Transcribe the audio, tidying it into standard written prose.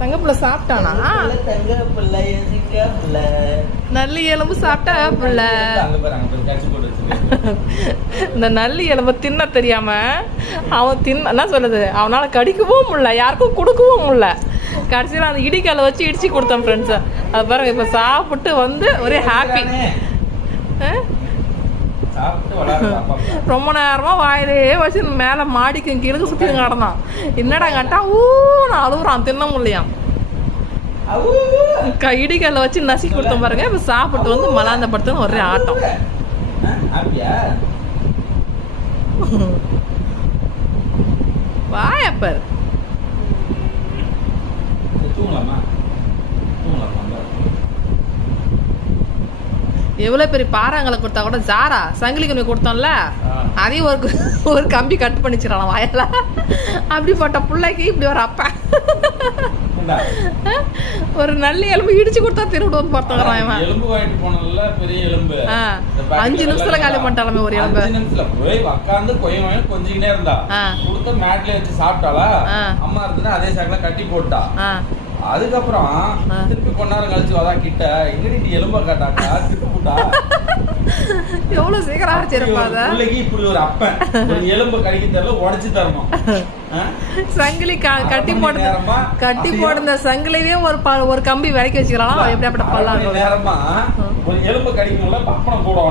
தங்கப்புள்ள சாப்பிட்டானா? நல்லி எலும்பு சாப்பிட்டா புள்ள. இந்த நல்லி எலும்பு தின்ன தெரியாம அவன் என்ன சொல்லுது, அவனால கடிக்கவும் முடியல, யாருக்கும் கொடுக்கவும் முடியல. கடைசியில் அந்த இடிக்கல்ல வச்சு இடிச்சு கொடுத்தேன் ஃப்ரெண்ட்ஸை. அது பாருங்க இப்போ சாப்பிட்டு வந்து ஒரே ஹாப்பி. ரொம்ப நேரமா வாயிலே வச்சு மேல மாடிக்கு கீழே சுத்தி கிடந்தான். என்னடா கட்டா நான் அழுகுறான், தின்ன முடியாம். இடிக்கல்ல வச்சு நசுக்கி கொடுத்தோம் பாருங்க. இப்ப சாப்பிட்டு வந்து மலாந்த படுத்துன்னு ஒரே ஆட்டம். வாயப்பர் எவ்வளவு பெரிய பாறாங்களை கொடுத்தா கூட ஜாரா சங்கிலி கம்பி கொடுத்தோம்ல, அதையும் ஒரு கம்பி கட் பண்ணிச்சிடலாம் வாயில. அப்படிப்பட்ட பிள்ளைக்கு இப்படி ஒரு அப்பா ஒரு நல்ல எலும்பு இடிச்சு கொடுத்தா திருவிடுவோம் பார்த்தோம். 5 நிமிஷத்துல காலி பண்ணிட்டாலுமே ஒரு எலும்பு. கொஞ்சிக்கிட்டே இருந்தா கொடுத்த மேட்ல வச்சு சாப்பிட்டாளா, அம்மா இருக்குன்னா அதே சாக்கில கட்டி போட்டா. அதுக்கப்புறம் திருப்பி கொஞ்ச நேரம் கழிச்சு வதா கிட்ட எங்கடி எலும்ப காட்டாக்கா திருப்பி போட்டா. எவ்வளவு சீக்கிரம் ஆச்சிருப்பாங்க இப்படி ஒரு அப்பன் ஒரு எலும்பு கடிக்க தெரியல, உடைச்சு தரமா. சங்கிலி கட்டி போடுற சங்கிலியே ஒரு கம்பி விலைக்கு வச்சுக்கலாம். எப்படியாப்பட்ட பல்லாம் நேரமா ஒரு எலும்பு கடிக்கணும்ல பப்பனம் போடுவோம்.